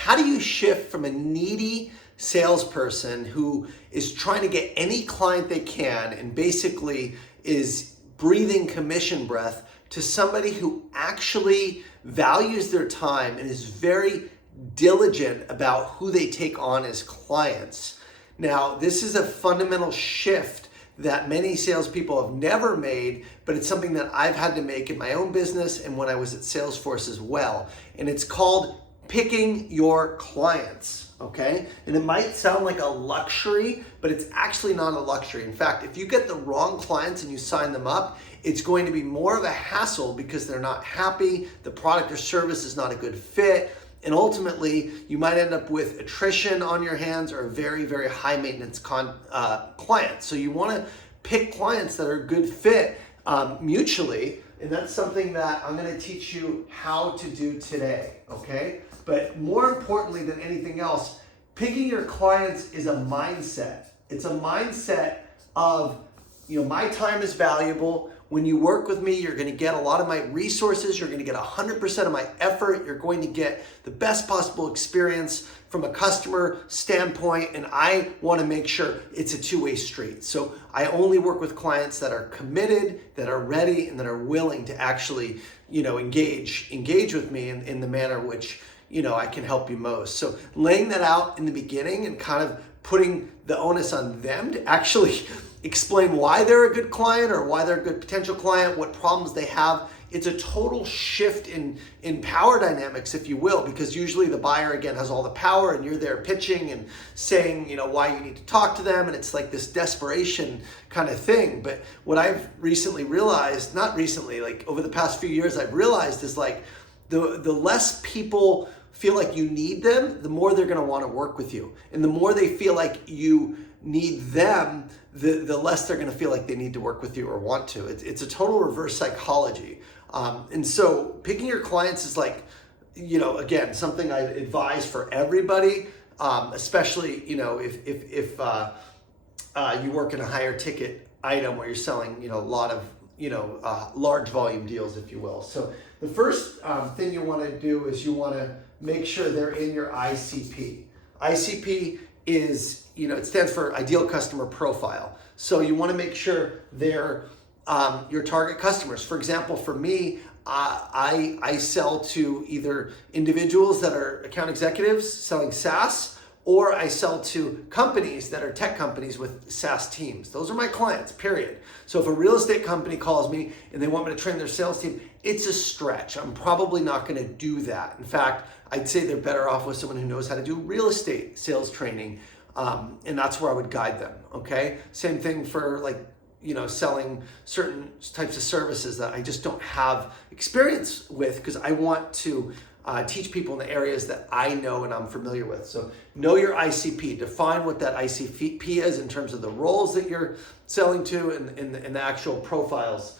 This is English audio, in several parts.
how do you shift from a needy salesperson who is trying to get any client they can and basically is breathing commission breath to somebody who actually values their time and is very diligent about who they take on as clients? Now, this is a fundamental shift that many salespeople have never made, but it's something that I've had to make in my own business and when I was at Salesforce as well. And it's called picking your clients, okay? And it might sound like a luxury, but it's actually not a luxury. In fact, if you get the wrong clients and you sign them up, it's going to be more of a hassle because they're not happy, the product or service is not a good fit, and ultimately, you might end up with attrition on your hands or a very, very high maintenance client. So you want to pick clients that are a good fit mutually, and that's something that I'm going to teach you how to do today, okay? But more importantly than anything else, picking your clients is a mindset. It's a mindset of, my time is valuable. When you work with me, you're going to get a lot of my resources. You're going to get 100% of my effort. You're going to get the best possible experience from a customer standpoint. And I want to make sure it's a two-way street. So I only work with clients that are committed, that are ready, and that are willing to actually, engage with me in the manner which, I can help you most. So laying that out in the beginning and kind of putting the onus on them to actually explain why they're a good client or why they're a good potential client, what problems they have. It's a total shift in power dynamics, if you will, because usually the buyer, again, has all the power and you're there pitching and saying, why you need to talk to them. And it's like this desperation kind of thing. But what I've recently realized, not recently, like over the past few years, I've realized is like the less people feel like you need them, the more they're going to want to work with you. And the more they feel like you need them, the less they're going to feel like they need to work with you or want to. It's a total reverse psychology. And so picking your clients is like, again, something I advise for everybody, especially, if you work in a higher ticket item where you're selling, a lot of, large volume deals, if you will. So the first thing you want to do is you want to make sure they're in your ICP. ICP is, it stands for Ideal Customer Profile. So you want to make sure they're your target customers. For example, for me, I sell to either individuals that are account executives selling SaaS, or I sell to companies that are tech companies with SaaS teams. Those are my clients, period. So if a real estate company calls me and they want me to train their sales team, it's a stretch. I'm probably not going to do that. In fact, I'd say they're better off with someone who knows how to do real estate sales training. And that's where I would guide them, okay? Same thing for selling certain types of services that I just don't have experience with because I want to teach people in the areas that I know and I'm familiar with. So know your ICP, define what that ICP is in terms of the roles that you're selling to and the actual profiles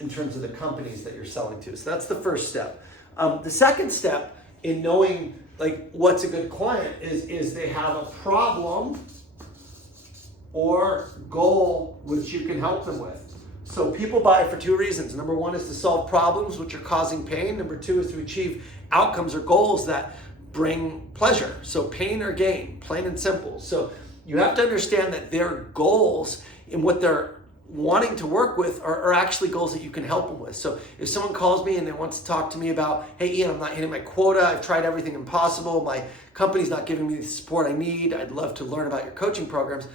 in terms of the companies that you're selling to. So that's the first step. The second step in knowing what's a good client is they have a problem or goal which you can help them with. So people buy for two reasons. Number one is to solve problems which are causing pain. Number two is to achieve outcomes or goals that bring pleasure. So pain or gain, plain and simple. So you have to understand that their goals and what they're wanting to work with are actually goals that you can help them with. So if someone calls me and they want to talk to me about, hey Ian, I'm not hitting my quota, I've tried everything impossible, my company's not giving me the support I need, I'd love to learn about your coaching programs,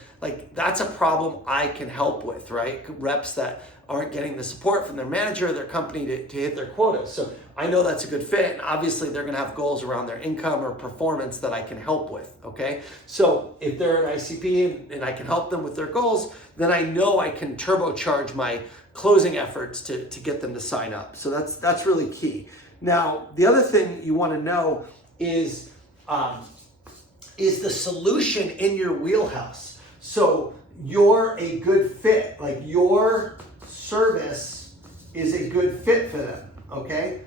that's a problem I can help with, right? Reps that aren't getting the support from their manager or their company to hit their quotas. So I know that's a good fit, and obviously they're gonna have goals around their income or performance that I can help with, okay? So if they're an ICP and I can help them with their goals, then I know I can turbocharge my closing efforts to get them to sign up. So that's really key. Now, the other thing you wanna know is the solution in your wheelhouse. So you're a good fit, your service is a good fit for them, okay?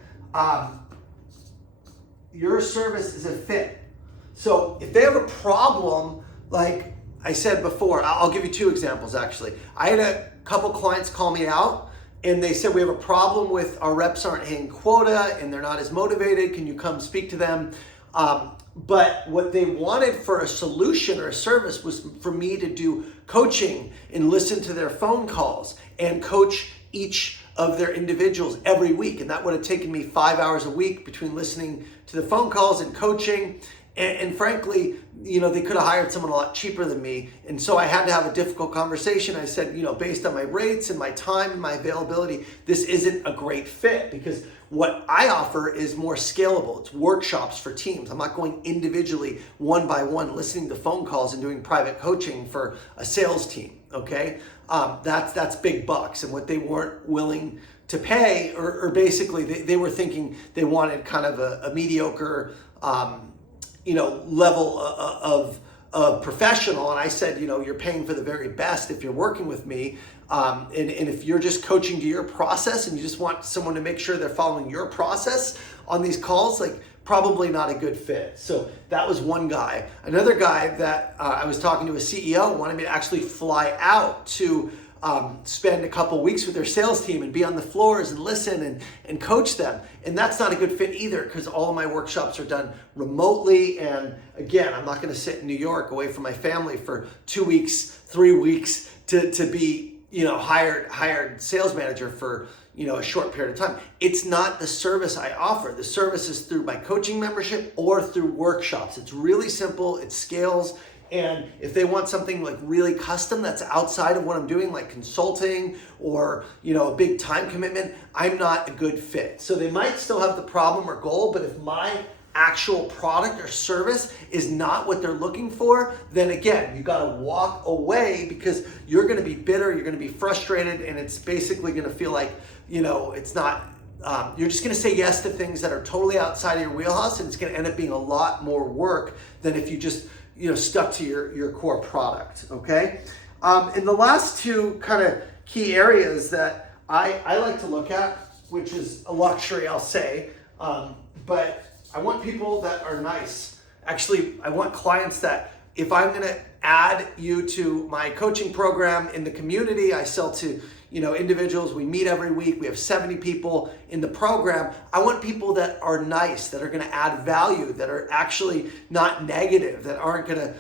Your service is a fit. So if they have a problem, like I said before, I'll give you two examples actually. I had a couple clients call me out and they said, we have a problem with our reps aren't hitting quota and they're not as motivated. Can you come speak to them? But what they wanted for a solution or a service was for me to do coaching and listen to their phone calls and coach each of their individuals every week. And that would have taken me 5 hours a week between listening to the phone calls and coaching. And frankly, they could have hired someone a lot cheaper than me. And so I had to have a difficult conversation. I said, based on my rates and my time and my availability, this isn't a great fit, because what I offer is more scalable. It's workshops for teams. I'm not going individually, one by one, listening to phone calls and doing private coaching for a sales team, okay? That's big bucks. And what they weren't willing to pay, or basically they were thinking they wanted kind of a mediocre, level of professional. And I said, you're paying for the very best if you're working with me. And if you're just coaching to your process and you just want someone to make sure they're following your process on these calls, like, probably not a good fit. So that was one guy. Another guy that I was talking to, a CEO, wanted me to actually fly out to spend a couple weeks with their sales team and be on the floors and listen and coach them. And that's not a good fit either, because all of my workshops are done remotely. And again, I'm not going to sit in New York away from my family for 2 weeks, 3 weeks to be, hired sales manager for, a short period of time. It's not the service I offer. The service is through my coaching membership or through workshops. It's really simple. It scales. And if they want something like really custom that's outside of what I'm doing, like consulting or, a big time commitment, I'm not a good fit. So they might still have the problem or goal, but if my actual product or service is not what they're looking for, then again, you got to walk away, because you're going to be bitter, you're going to be frustrated, and it's basically going to feel like, it's not, you're just going to say yes to things that are totally outside of your wheelhouse, and it's going to end up being a lot more work than if you just, stuck to your core product, okay? And the last two kind of key areas that I like to look at, which is a luxury, I'll say, but I want people that are nice. Actually, I want clients that, if I'm going to add you to my coaching program in the community, I sell to, individuals. We meet every week. We have 70 people in the program. I want people that are nice, that are going to add value, that are actually not negative, that aren't going to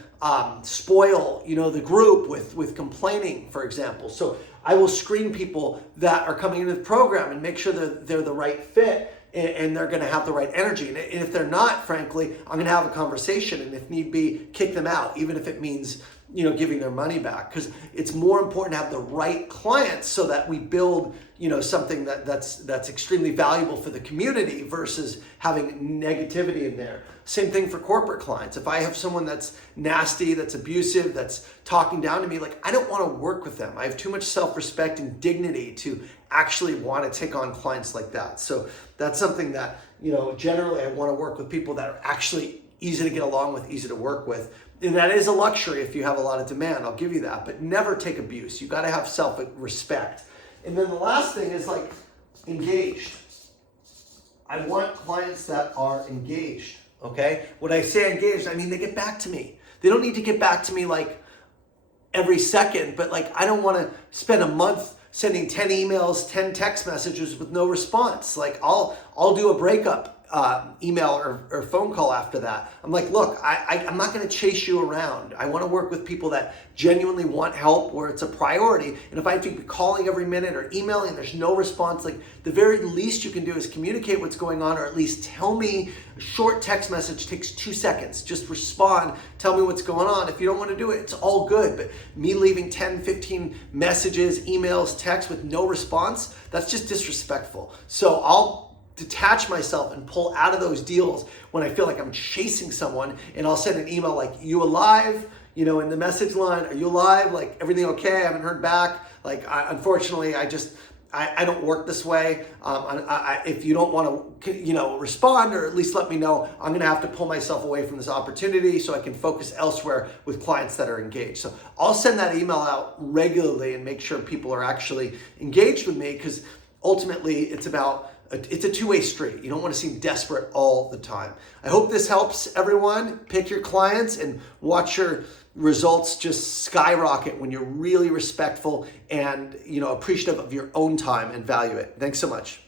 spoil, the group with complaining, for example. So I will screen people that are coming into the program and make sure that they're the right fit, and they're going to have the right energy. And if they're not, frankly, I'm going to have a conversation, and if need be, kick them out, even if it means, giving their money back. Because it's more important to have the right clients so that we build, something that's extremely valuable for the community versus having negativity in there. Same thing for corporate clients. If I have someone that's nasty, that's abusive, that's talking down to me, like, I don't want to work with them. I have too much self-respect and dignity to actually want to take on clients like that. So that's something that, generally I want to work with people that are actually easy to get along with, easy to work with. And that is a luxury if you have a lot of demand, I'll give you that, but never take abuse. You got to have self-respect. And then the last thing is, like, engaged. I want clients that are engaged, okay? When I say engaged, I mean they get back to me. They don't need to get back to me like every second, but like, I don't want to spend a month sending 10 emails, 10 text messages with no response. Like, I'll do a breakup email or phone call after that. I'm like, look, I'm not going to chase you around. I want to work with people that genuinely want help, where it's a priority. And if I have to be calling every minute or emailing and there's no response, like, the very least you can do is communicate what's going on, or at least tell me. A short text message takes 2 seconds. Just respond, tell me what's going on. If you don't want to do it, it's all good. But me leaving 10, 15 messages, emails, texts with no response, that's just disrespectful. So I'll detach myself and pull out of those deals when I feel like I'm chasing someone, and I'll send an email like, you alive? In the message line, are you alive? Like, everything okay? I haven't heard back. Like, unfortunately, I don't work this way. If you don't want to, respond, or at least let me know, I'm going to have to pull myself away from this opportunity so I can focus elsewhere with clients that are engaged. So I'll send that email out regularly and make sure people are actually engaged with me, because ultimately it's a two-way street. You don't want to seem desperate all the time. I hope this helps everyone. Pick your clients and watch your results just skyrocket when you're really respectful and, appreciative of your own time and value it. Thanks so much.